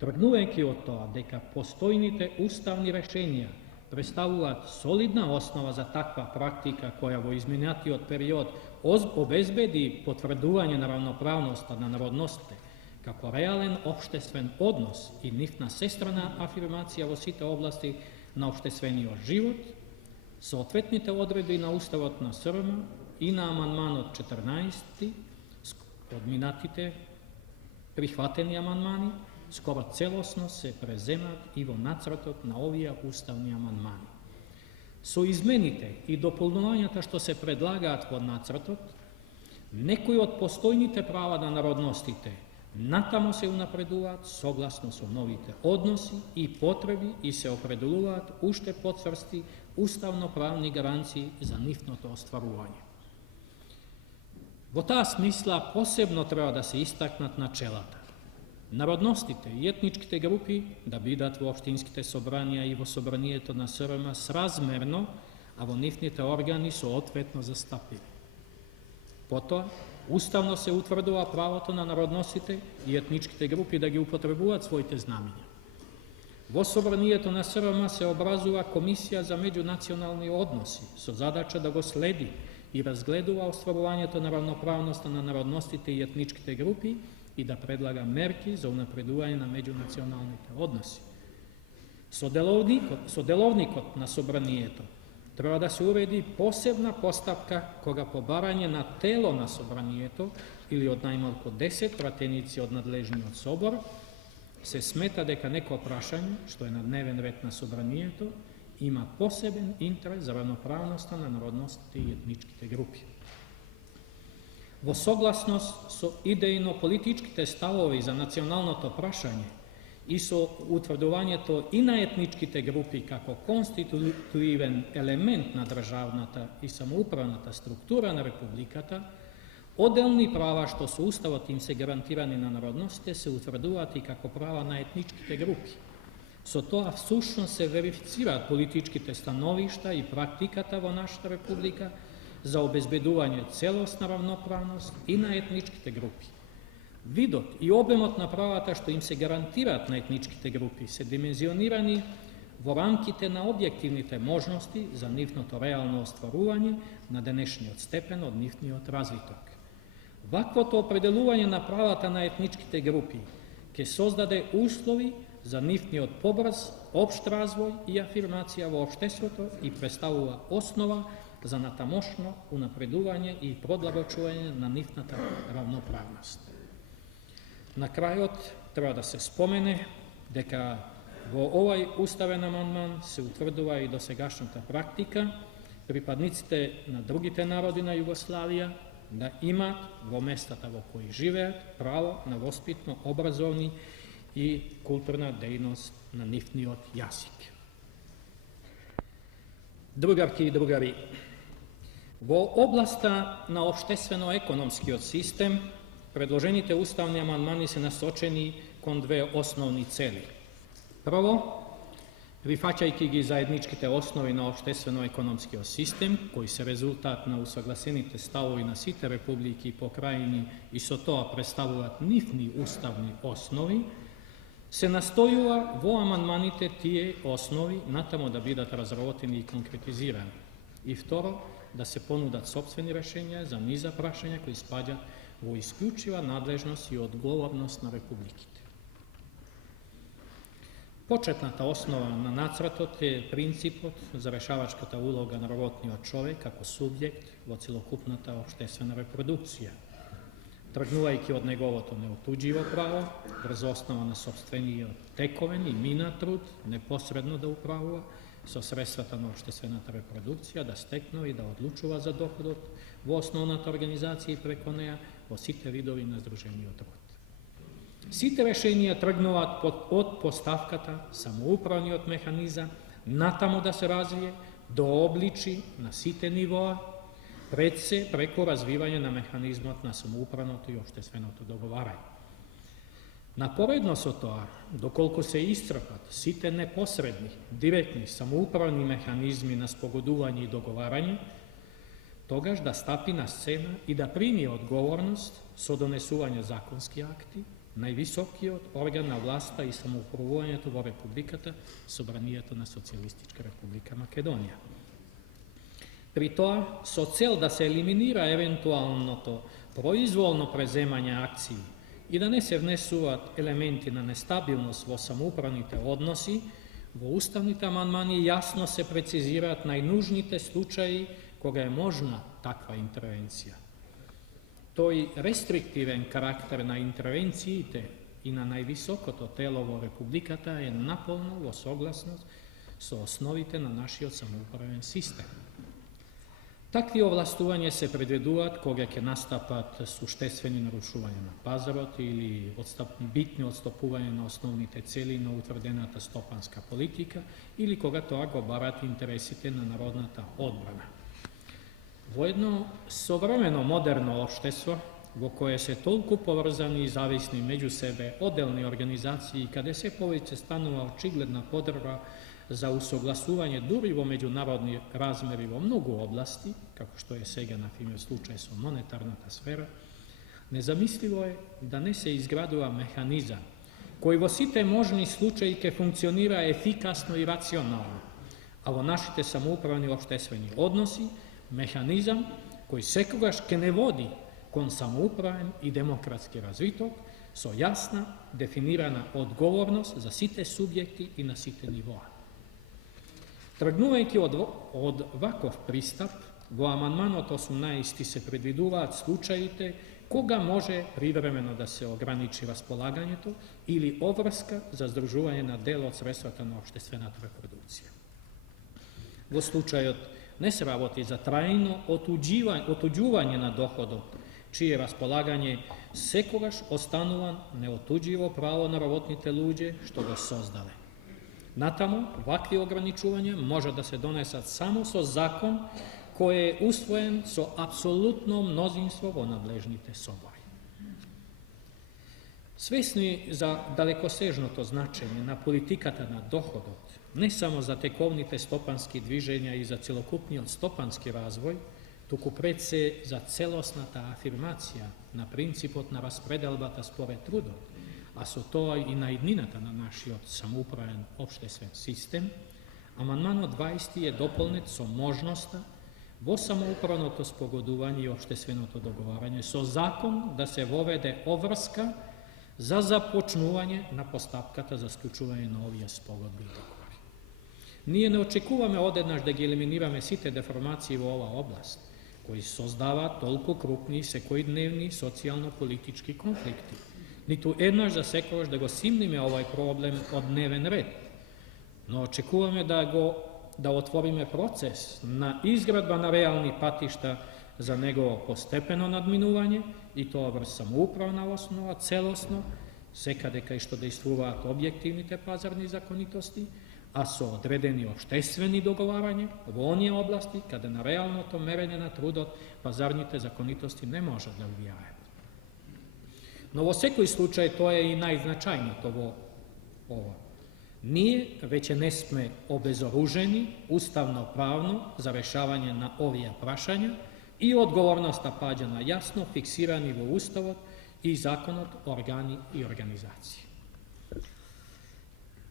Тргнувајќи од тоа дека постојните уставни решенија представуваат солидна основа за таква практика која во изминатиот период обезбеди потврдување на равноправноста на народностите како реален општествен однос и нивна сестрана афирмација во сите области на општествениот живот, соодветните одредби на Уставот на СРМ и на амандманот 14 од минатите прихватени амандмани скоро целосно се преземат и во нацртот на овие уставни амандмани. Со измените и дополнувањата што се предлагаат во нацртот, некои од постојните права на народностите натамо се унапредуваат согласно со новите односи и потреби и се определуваат уште потврсти уставно-правни гаранции за нивното остварување. Во таа смисла посебно треба да се истакнат начелата. Народностите и етничките групи да бидат во општинските собранија и во собранието на СРМ сразмерно, а во нивните органи соодветно застапени. Потоа, уставно се утврдува правото на народностите и етничките групи да ги употребуваат своите знамења. Во собранието на СРМ се образува Комисија за меѓунационални односи со задача да го следи и разгледува остварувањето на равноправноста на народностите и етничките групи и да предлага мерки за унапредување на меѓунационалните односи. Со деловникот на собранието треба да се уреди посебна постапка кога по барање на тело на собранието или од најмалку 10 пратеници од надлежниот собор се смета дека некој прашање што е на дневен ред на собранието има посебен интерес за равноправноста на народностите и етничките групи. Во согласност со идејно-политичките ставови за националното прашање и со утврдувањето и на етничките групи како конститутивен елемент на државната и самоуправната структура на Републиката, одделни права што со Уставот им се гарантирани на народностите се утврдуваат и како права на етничките групи. Со тоа всушност се верифицираат политичките становишта и практиката во нашата Република за обезбедување целосна равноправност и на етничките групи. Видот и обемот на правата што им се гарантираат на етничките групи се димензионирани во рамките на објективните можности за нивното реално остварување на денешниот степен од нивниот развиток. Ваквото определување на правата на етничките групи ќе создаде услови за нивниот побрз, општ развој и афирмација во општеството и представува основа за натамошно унапредување и продлагочување на нивната равноправност. На крајот треба да се спомене дека во овај уставен амандман се утврдува и досегашната практика припадниците на другите народи на Југославија да имаат во местата во кои живеат право на воспитно, образовни и културна дејност на нивниот јазик. Другарки и другари, во областа на општествено-економскиот систем, предложените уставни амандмани се насочени кон две основни цели. Прво, прифаќајќи ги заедничките основи на општествено-економскиот систем, кои се резултат на усагласените ставови на сите републики и покрајини и со тоа представуваат нивни уставни основи, се настојува во амандманите тие основи натамо да бидат разработени и конкретизирани. И второ, да се понудат собствени решенја за низа прашања кои спаѓаат во исклучива надлежност и одговорност на републиките. Почетната основа на нацратот е принципот за решавачката улога на работниот човек како субјект во целокупната општествена репродукција, тргнувајќи од неговото неотуџиво право, врз основа на сопствениот тековен и минат труд, непосредно да управува со средствата на општествената репродукција, да стекнува и да одлучува за доходот во основната организација и преко неа во сите видови на здружениот труд. Сите решенија тргнуваат од поставката самоуправниот механизам натаму да се развие, да обличи на сите нивоа, пред се преку развивање на механизмот на самоуправното и општественото договарање. Напоредно со тоа, доколку се исцрпат сите непосредни, директни, самоуправни механизми на спогодување и договарање, тогаш да стапи на сцена и да прими одговорност со донесување законски акти, највисокиот орган на власта и самоуправувањето во Републиката, Собранието на Социјалистичка Република Македонија. При тоа, со цел да се елиминира евентуалното произволно преземање акции и да не се внесуваат елементи на нестабилност во самоуправните односи, во уставните амандмани јасно се прецизираат најнужните случаи кога е можна таква интервенција. Тој рестриктивен карактер на интервенциите и на највисокото тело во Републиката е наполно во согласност со основите на нашиот самоуправен систем. Такви овластувања се предвидуваат кога ќе настапат суштествени нарушувања на пазарот или битни отстапувања на основните цели на утврдената стопанска политика или кога тоа го барат интересите на народната одбрана. Во едно современо модерно општество, во кое се толку поврзани и зависни меѓу себе одделни организации, каде се повеќе станува очигледна потреба за усогласување дури во меѓународни размери во многу области, како што е сега, например, случај со монетарната сфера, незамисливо е да не се изградува механизам кој во сите можни случаи ќе функционира ефикасно и рационално, а во нашите самоуправни општествени односи механизам кој секогаш ќе не води кон самоуправен и демократски развиток со јасна, дефинирана одговорност за сите субјекти и на сите нивоа. Тргнувајќи од ваков пристап, во амандманот 18 се предвидуваат случаите кога може привремено да се ограничи располагањето или обврска за здружување на дел од средствата на општествената репродукција. Во случајот не се работи за трајно отуѓување на доходот, чие располагање секогаш останува неотуѓиво право на работните луѓе што го создале. Натаму, вакви ограничувања може да се донесат само со закон кој е усвоен со апсолутно мнозинство во надлежните собори. Свесни за далекосежното значење на политиката на доходот, не само за тековните стопански движења и за целокупниот стопански развој, туку пред се за целосната афирмација на принципот на распределбата според трудот, а со тоа и на иднината на нашиот самоуправен општествен систем, амандманот 20 е дополнет со можноста во самоуправното спогодување и општественото договарање со закон да се воведе обврска за започнување на постапката за склучување на овие спогодби и договори. Ние не очекуваме одеднаш да ги елиминираме сите деформации во оваа област, кои создаваат толку крупни секојдневни социјално-политички конфликти, ниту еднаш за секогаш да го симниме овој проблем од дневен ред, но очекуваме да отвориме процес на изградба на реални патишта за негово постепено надминување и тоа врз самоуправна основа, целосно, секаде кај што действуваат објективните пазарни законитости, а со одредени општествени договарања во оние области каде на реалното мерење на трудот пазарните законитости не можат да влијаат. Но во секој случај тоа е и најзначајното во ова. Ние веќе не сме обезоружени уставно-правно за решавање на овие прашања и одговорноста паѓа на јасно фиксирани во Уставот и законот органи и организации.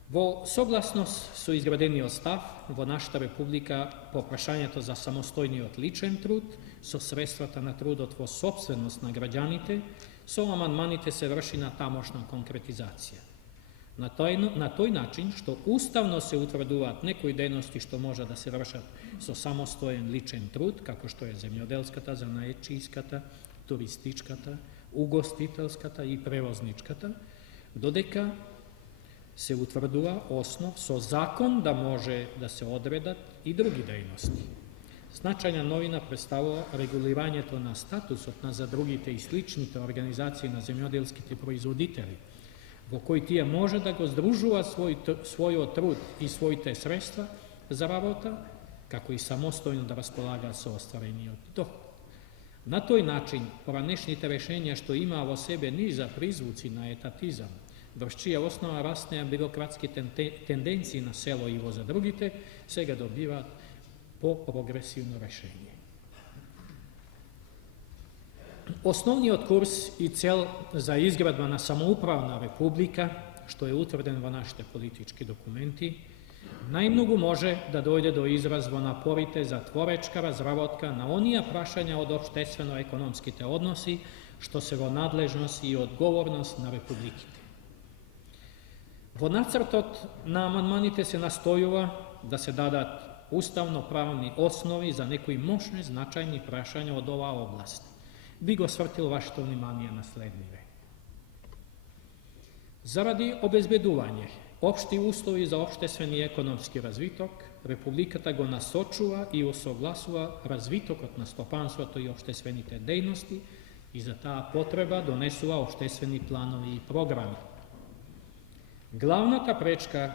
Во согласност со изградениот став во нашата република по прашањето за самостојниот личен труд со средствата на трудот во сопственост на граѓаните, со амандманите се врши на тамошна конкретизација. На тој начин што уставно се утврдуваат некои дејности што може да се вршат со самостоен личен труд, како што е земјоделската, занаетчиската, туристичката, угостителската и превозничката, додека се утврдува основ со закон да може да се одредат и други дејности. Значајна новина представува регулирањето на статусот на задругите и сличните организации на земјоделските производители, во кои тие може да го здружуваат својот труд и своите средства за работа, како и самостојно да располагаат со остварениот доход. На тој начин, поранешните решенја што имаа во себе низа призвуци на етатизам, врз чија основа раснеа бирократски тенденции на село и во задругите, сега добиваат по-прогресивно решение. Основниот курс и цел за изградба на самоуправна република, што е утврден во нашите политички документи, најмногу може да дојде до израз во напорите за творечка разработка на онија прашања од општествено-економските односи, што се во надлежност и одговорност на републиките. Во нацртот на амандманите се настојува да се дадат уставно-правни основи за некои мощни, значајни прашања од оваа област. Би го свртил вашето внимание на следниве. Заради обезбедување општи услови за општествен и економски развиток, Републиката го насочува и осогласува развитокот на стопанството и општествените дејности и за таа потреба донесува општествени планови и програми. Главната пречка,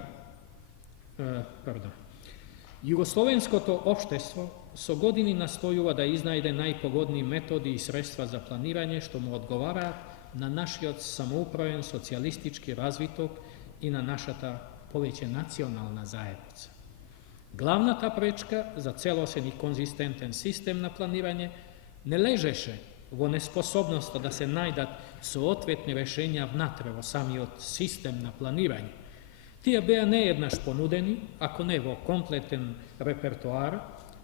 Југословенското општество со години настојува да изнајде најпогодни методи и средства за планирање што му одговараат на нашиот самоуправен социјалистички развиток и на нашата повеќе национална заедница. Главната пречка за целосен и конзистентен систем на планирање не лежеше во неспособноста да се најдат соодветни решенја внатре во самиот систем на планирање. Тие беа нееднаш понудени, ако не во комплетен репертоар,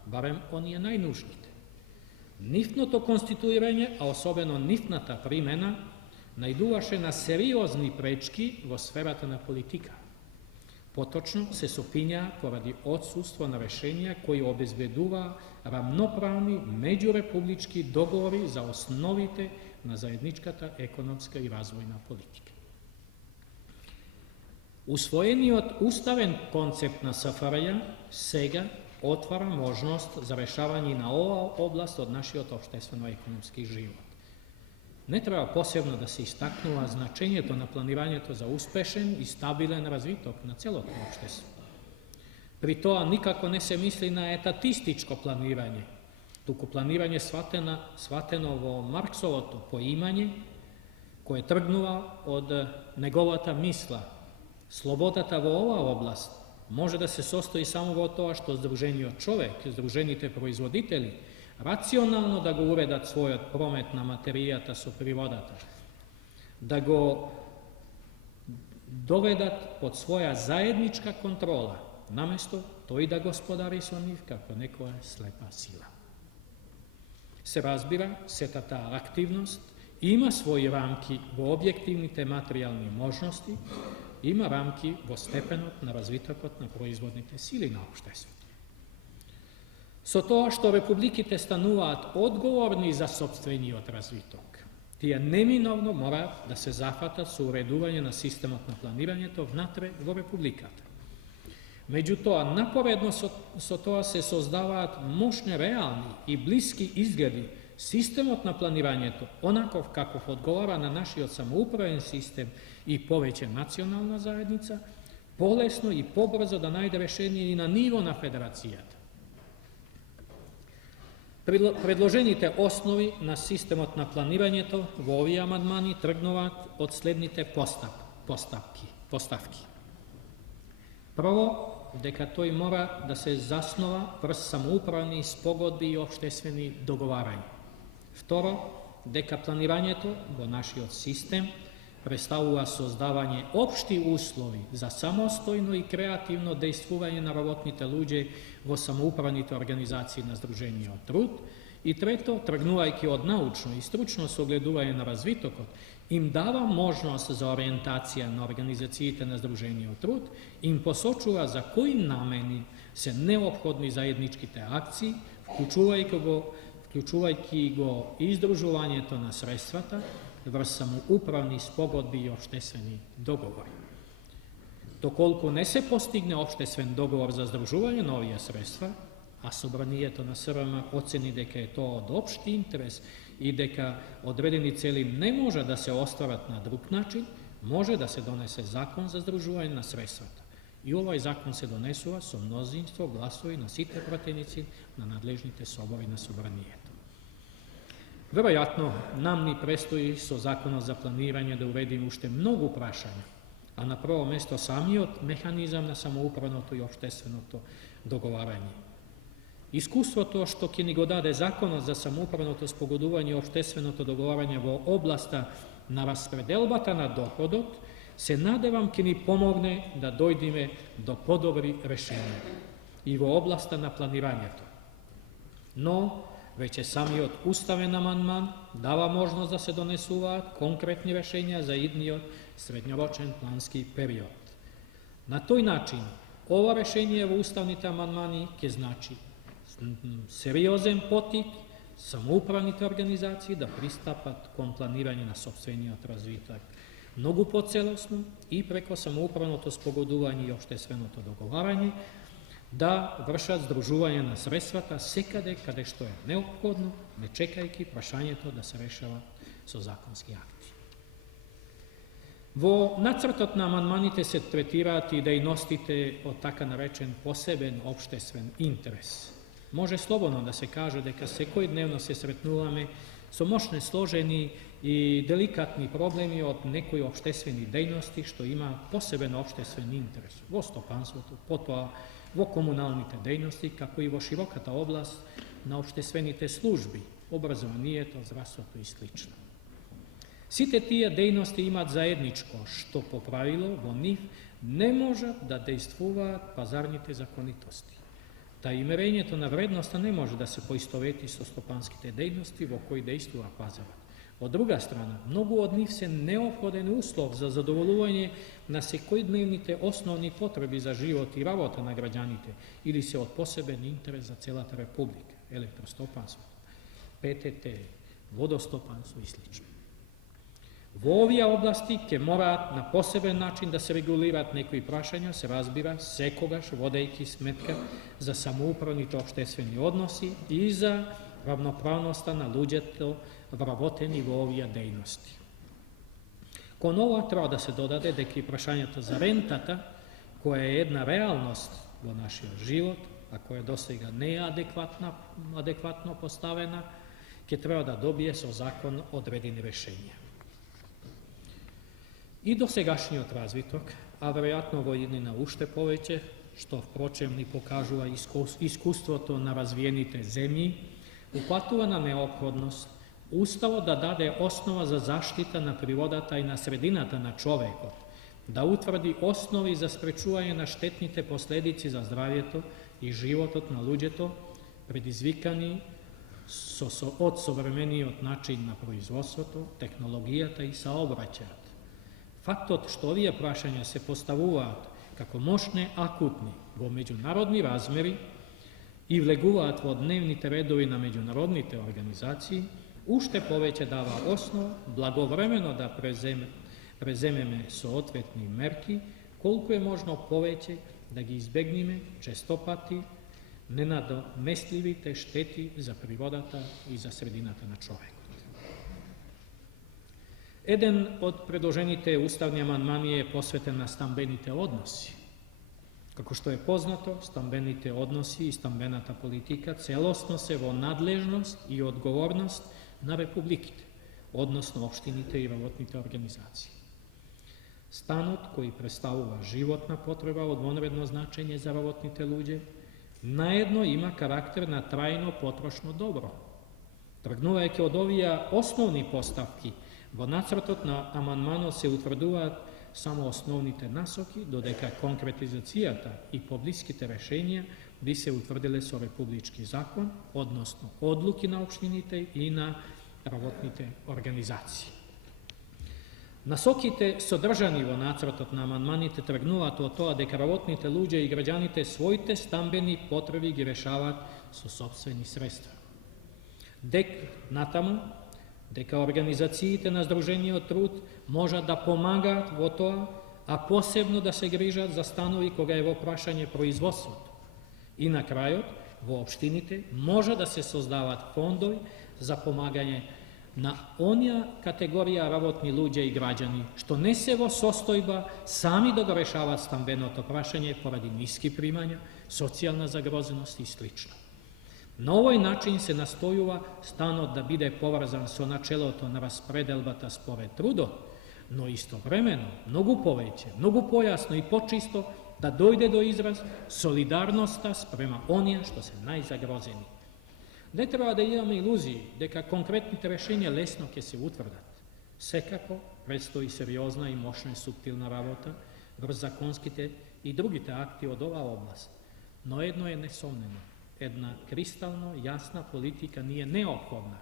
барем оние најнужните. Нивното конституирање, а особено нивната примена, најдуваше на сериозни пречки во сферата на политика. Поточно се сопиња поради отсуство на решенија кои обезбедуваа рамноправни меѓурепублички договори за основите на заедничката економска и развојна политика. Усвоениот уставен концепт на СФРЈ сега отвара можност за решавање на оваа област од нашиот општествено-економски живот. Не треба посебно да се истакнува значењето на планирањето за успешен и стабилен развиток на целото општество. При тоа никако не се мисли на етатистичко планирање, туку планирање сватено во Марксовото поимање, кое тргнува од неговата мисла. Слободата во оваа област може да се состои само во тоа што здружениот човек, здружените производители, рационално да го уредат својот промет на материјата со природата, да го доведат под своја заедничка контрола, наместо тој да господари со нив како некоја слепа сила. Се разбира, сета таа активност има своји рамки во објективните материјални можности, има рамки во степенот на развитокот на производните сили на општеството. Со тоа што републиките стануваат одговорни за сопствениот развиток, тие неминовно мораат да се зафатат со уредување на системот на планирањето внатре во републиката. Меѓутоа, напоредно со тоа се создаваат мощни реални и блиски изгледи системот на планирањето, онаков каков одговара на нашиот самоуправен систем и повеќе национална заедница, полесно и побрзо да најде решение и на ниво на федерацијата. Предложените основи на системот на планирањето во овие амандмани тргнуваат од следните поставки. Прво, дека тој мора да се заснова врз самоуправни спогодби и општествени договарања. Второ, дека планирањето во нашиот систем представува создавање општи услови за самостојно и креативно дејствување на работните луѓе во самоуправните организации на Сдружениот труд. И трето, тргнувајќи од научно и стручно согледување на развитокот, им дава можност за ориентација на организациите на Сдружениот труд, им посочува за кои намени се неопходни заедничките акции, вклучувајќи го издружувањето на средствата врз самоуправни спогодби и општествени договори. Доколку не се постигне општествен договор за здружување на овие средства, а собранието на СРМ оцени дека е тоа од општи интерес и дека одредени цели не може да се остварат на друг начин, може да се донесе закон за здружување на средствата. И овој закон се донесува со мнозинство гласови на сите пратеници на надлежните собори на собранието. Веројатно, нам ни престои со законот за планирање да уредим уште многу прашања, а на прво место самиот механизам на самоуправното и општественото договарање. Искуство тоа што ќе ни го даде законот за самоуправното спогодување и општественото договарање во областа на распределбата на доходот, се надевам ќе ни помогне да дојдеме до подобри решенија и во областа на планирањето. Но, веќе самиот уставен амандман дава можност да се донесуваат конкретни решенија за идниот средњорочен плански период. На тој начин, ова решение во уставните амандмани ќе значи сериозен потик самоуправните организации да пристапат кон планирање на сопствениот развиток многу поцелосно и преко самоуправното спогодување и општественото договарање да вршат здружување на средствата секаде каде што е неопходно, не чекајќи прашањето да се решава со законски акти. Во нацртот на амандманите се третираат и дејностите од така наречен посебен општествен интерес. Може слободно да се каже дека секојдневно се сретнуваме со мощно сложени и деликатни проблеми од некои општествени дејности што има посебен општествен интерес во стопанството, потоа во комуналните дејности, како и во широката област на општествените служби, образованието, здравството и сл. Сите тие дејности имаат заедничко, што по правило во нив не можат да дејствуваат пазарните законитости. Та и мерењето на вредноста не може да се поистовети со стопанските дејности во кои дејствува пазарот. Од друга страна, многу од нив се неопходен услов за задоволување на секојдневните основни потреби за живот и работа на граѓаните или се од посебен интерес за целата република, електростопанство, ПТТ, водостопанство и сл. Во овие области ќе мораат на посебен начин да се регулираат некои прашања, се разбира, секогаш водејќи сметка за самоуправните општествени односи и за равноправноста на луѓето вработени во овие дејности. Кон ова треба да се додаде дека и прашањето за рентата, која е една реалност во нашиот живот, а која досега не е адекватно поставена, ќе треба да добие со закон одредени решенија. И до сегашниот развиток, а веројатно во иднина уште повеќе, што впрочем ни покажува искуството на развиените земји, упатува на неопходност Уставот да даде основа за заштита на природата и на средината на човекот, да утврди основи за спречување на штетните последици за здравјето и животот на луѓето, предизвикани од современиот начин на производството, технологијата и саобраќајот. Фактот што овие прашања се поставуваат како мощни акутни во меѓународни размери и влегуваат во дневните редови на меѓународните организации, уште повеќе дава основа благовремено да преземеме соодветни мерки, колку е можно повеќе да ги избегнеме честопати ненадоместливите штети за природата и за средината на човекот. Еден од предложените уставни амандмани е посветен на стамбените односи. Како што е познато, стамбените односи и стамбената политика целосно се во надлежност и одговорност на републиките, односно општините и работните организации. Станот, кој представува животна потреба од вонредно значење за работните луѓе, наедно има карактер на трајно потрошно добро. Тргнувајќи од овие основни поставки, во нацртот на амандманот се утврдуваат само основните насоки, додека конкретизацијата и поблиските решенија би се утврдиле со републички закон, односно одлуки на општините и на работните организации. Насоките содржани во нацртот на амандманите тргнуваат од тоа дека работните луѓе и граѓаните своите стамбени потреби ги решаваат со сопствени средства. Натаму, дека организациите на Сдружениот труд можат да помагаат во тоа, а посебно да се грижат за станови кога е во прашање производството. И на крајот, во општините може да се создават фондови за помагање на онија категорија работни луѓе и граѓани што не се во состојба сами да го решават стамбеното прашање поради ниски примања, социјална загрозеност и сл. На овој начин се настојува станот да биде поврзан со начелото на распределбата според трудот, но истовремено многу повеќе, многу појасно и почисто da dojde do izraz solidarnosta sprema onija što se najzagrozeni. Ne treba da imamo iluziji дека конкретните решенија лесно ќе се утврдат. Секако предстои сериозна и мощна и суптилна работа врз законските и другите акти од оваа област. Но едно е несомнено. Една кристално јасна политика ни е неопходна,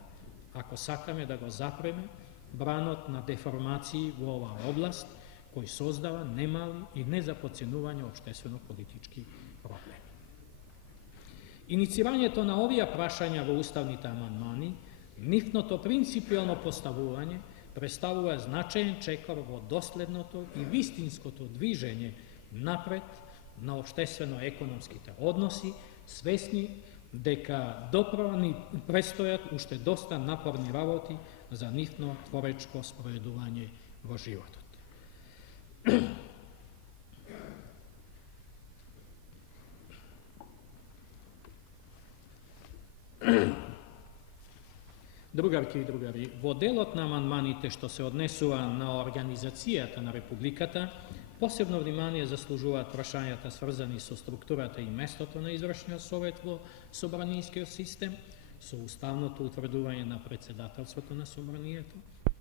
ако сакаме да го запреме бранот на деформации во оваа област, кој создава немали и незапоценување општествено-политички проблеми. Иницирањето на овие прашања во уставните амандмани, нивното принципиално поставување, представува значаен чекор во доследното и вистинското движење напред на општествено-економските односи, свесни дека доправа ни предстојат уште доста напорни работи за нивно творечко спроведување во животот. Другарки и другари, во делот на амандманите што се однесува на организацијата на Републиката, посебно внимание заслужуваат прашањата сврзани со структурата и местото на извршниот совет во собранијскиот систем, со уставното утврдување на председателството на собранието,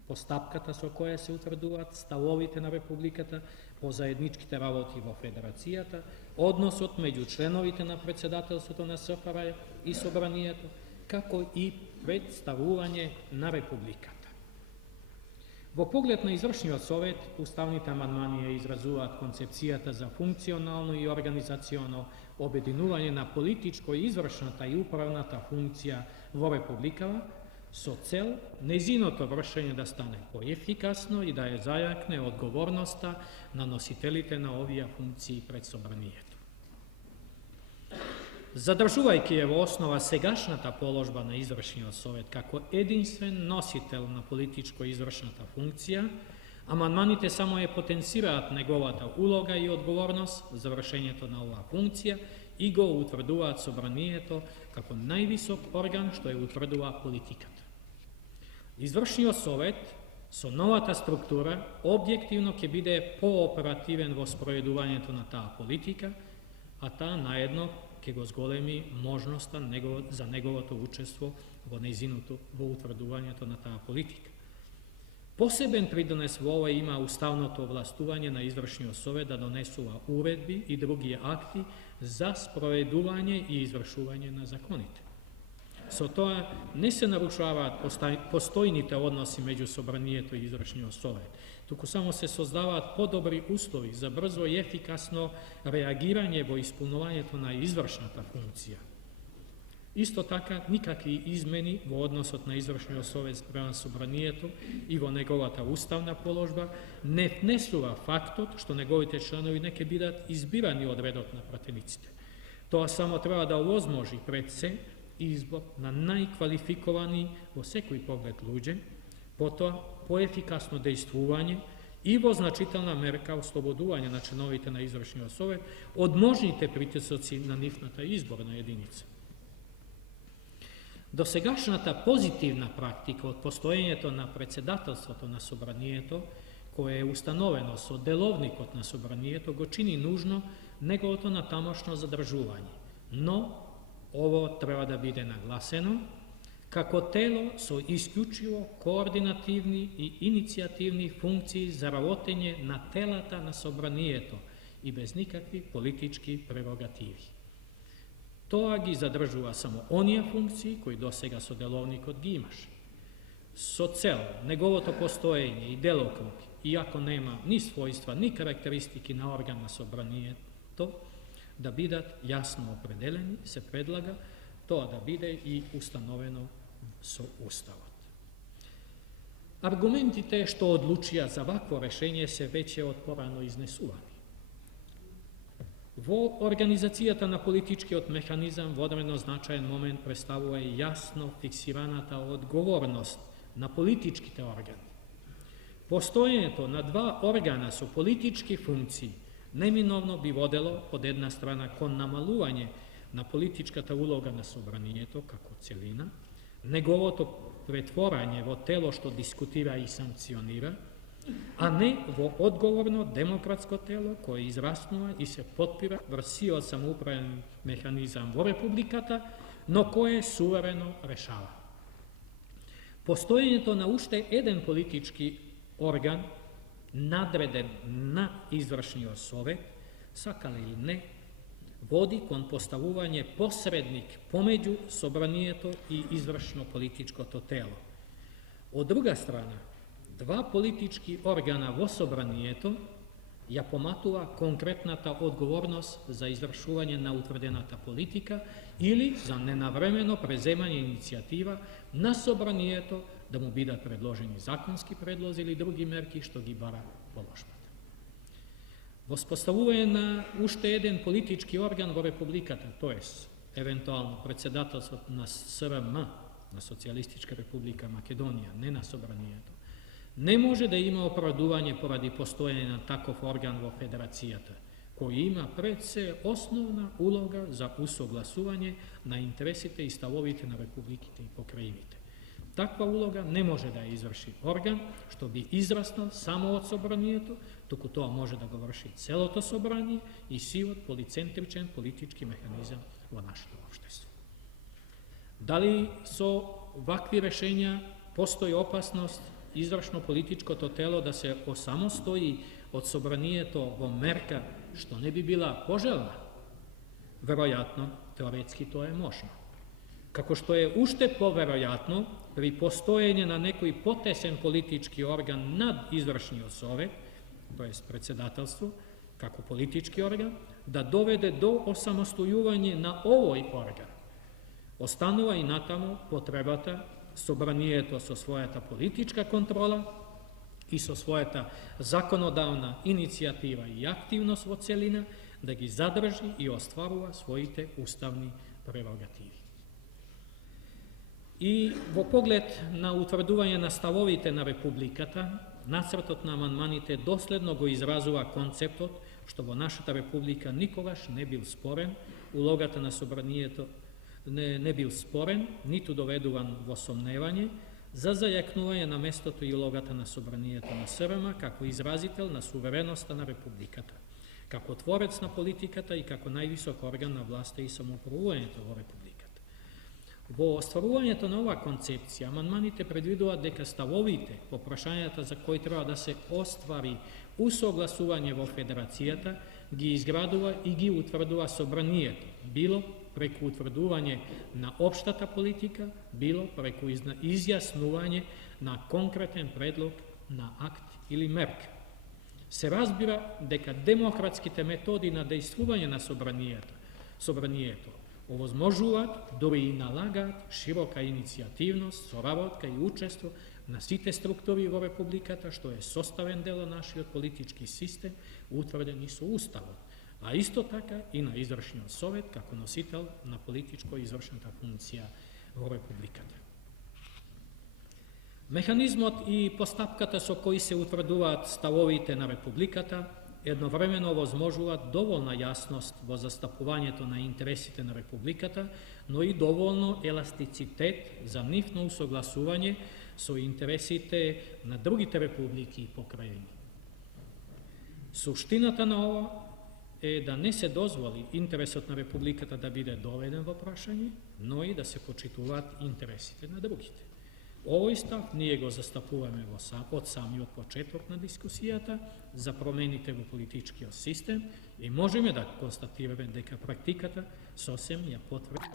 постапката со која се утврдуваат ставовите на Републиката по заедничките работи во Федерацијата, односот меѓу членовите на председателството на СФР и собранието, како и представување на Републиката. Во поглед на извршниот совет, уставните амандмани ја изразуваат концепцијата за функционално и организационо обединување на политичко и извршната и управната функција во Републикава, со цел нејзиното вршење да стане поефикасно и да ја зајакне одговорноста на носителите на овие функции пред собранието. Задржувајќи ја во основа сегашната положба на извршниот совет како единствен носител на политичко-извршната функција, амандманите само ја потенцираат неговата улога и одговорност за вршењето на оваа функција и го утврдуваат собранието како највисок орган што ја утврдува политиката. Извршниот совет со новата структура објективно ќе биде пооперативен во спроведувањето на таа политика, а таа наедно ќе го зголеми можноста за неговото учество во нејзиното во утврдувањето на таа политика. Посебен придонес во ова има уставното овластување на извршниот совет да донесува уредби и други акти за спроведување и извршување на законите. Со тоа не се нарушуваат постојните односи меѓу собранието и извршниот совет, туку само се создаваат подобри услови за брзо и ефикасно реагирање во исполнувањето на извршната функција. Исто така, никакви измени во односот на извршниот совет спрема собранието и во неговата уставна положба не внесува фактот што неговите членови не ќе бидат избирани од редот на пратениците. Тоа само треба да овозможи пред се избор на најквалификовани во секој поглед луѓе, потоа поефикасно дејствување и во значителна мерка ослободување на членовите на извршниот совет од можните притисоци на нивната изборна единица. Досегашната позитивна практика од постоењето на председателството на собранието, кое е установено со деловникот на собранието, го чини нужно неговото натамошно задржување, но ово треба да биде нагласено како тело со исклучиво координативни и иницијативни функции за работење на телата на собранието и без никакви политички прерогативи. Тоа ги задржува само оние функции кои досега со деловникот ги имаше. Со цел неговото постоење и делокруг, иако нема ни својства, ни карактеристики на орган на собранието, да бидат јасно определени, се предлага тоа да биде и установено со Уставот. Аргументите што одлучија за вакво решение се веќе од порано изнесувани. Во организацијата на политичкиот механизам водено значаен момент представува и јасно фиксираната одговорност на политичките органи. Постоењето на два органа со политички функции неминовно би водело од една страна кон намалување на политичката улога на собранието како целина, неговото претворање во тело што дискутира и санкционира, a ne vo odgovorno demokratsko telo koje izrasnува и се подпира врз сиот самоуправен механизам во републиката, но koje суверено решава. Постоењето на уште еден политички орган надреден на извршниот совет, сакале или не, води кон поставување посредник помеѓу собранието и извршно политичкото тело. Од друга страна, два политички органа во собранието ја поматува конкретната одговорност за извршување на утврдената политика или за ненавремено преземање иницијатива на собранието да му бидат предложени законски предлози или други мерки што ги бара положбата. Воспоставување на уште еден политички орган во републиката, тоест евентуално председателството на СРМ, на Социјалистичка република Македонија, не на собранието, не може да има оправдување поради постоење на таков орган во федерацијата, кој има пред се основна улога за усогласување на интересите и ставовите на републиките и покрајините. Таква улога не може да ја изврши орган што би израснал само од собранието, туку тоа може да го врши целото собрание и сивот полицентричен политички механизам во нашето општество. Дали со вакви решења постои опасност извршно политичкото тело да се осамостои од собранието во мерка што не би била пожелна? Веројатно, теоретски тоа е можно. Како што е уште поверојатно при постоење на некој потесен политички орган над извршниот совет, тоест председателство, како политички орган, да доведе до осамостојување на овој орган. Останува и натаму потребата собранието со својата политичка контрола и со својата законодавна иницијатива и активност во целина да ги задржи и остварува своите уставни прерогативи. И во поглед на утврдување на ставовите на републиката, нацртот на амандманите доследно го изразува концептот што во нашата република никогаш не бил спорен, улогата на собранието не бил спорен, ниту доведуван во сомневање, за зајакнување на местото и улогата на собранието на СРМ како изразител на сувереноста на републиката, како творец на политиката и како највисок орган на власта и самоуправувањето во републиката. Во остварувањето на оваа концепција, амандманите предвидуваат дека ставовите по прашањата за кои треба да се оствари усогласување во федерацијата ги изградува и ги утврдува собранието, било преку утврдување на општата политика, било преку изјаснување на конкретен предлог на акт или мерка. Се разбира дека демократските методи на дејствување на собранието овозможуваат, дури и налагаат широка иницијативност, соработка и учество на сите структури во републиката, што е составен дел од нашиот политички систем, утврден и со Уставот, а исто така и на извршниот совет како носител на политичко извршната функција во републиката. Механизмот и постапката со кои се утврдуваат ставовите на републиката едновремено овозможуваат доволна јасност во застапувањето на интересите на републиката, но и доволно еластицитет за нивно усогласување со интересите на другите републики и покрајини. Суштината на ова е да не се дозволи интересот на републиката да биде доведен во прашање, но и да се почитуваат интересите на другите. Овој став ние го застапуваме од самиот почеток на дискусијата за промените во политичкиот систем и можеме да констатираме дека практиката сосем ја потврди.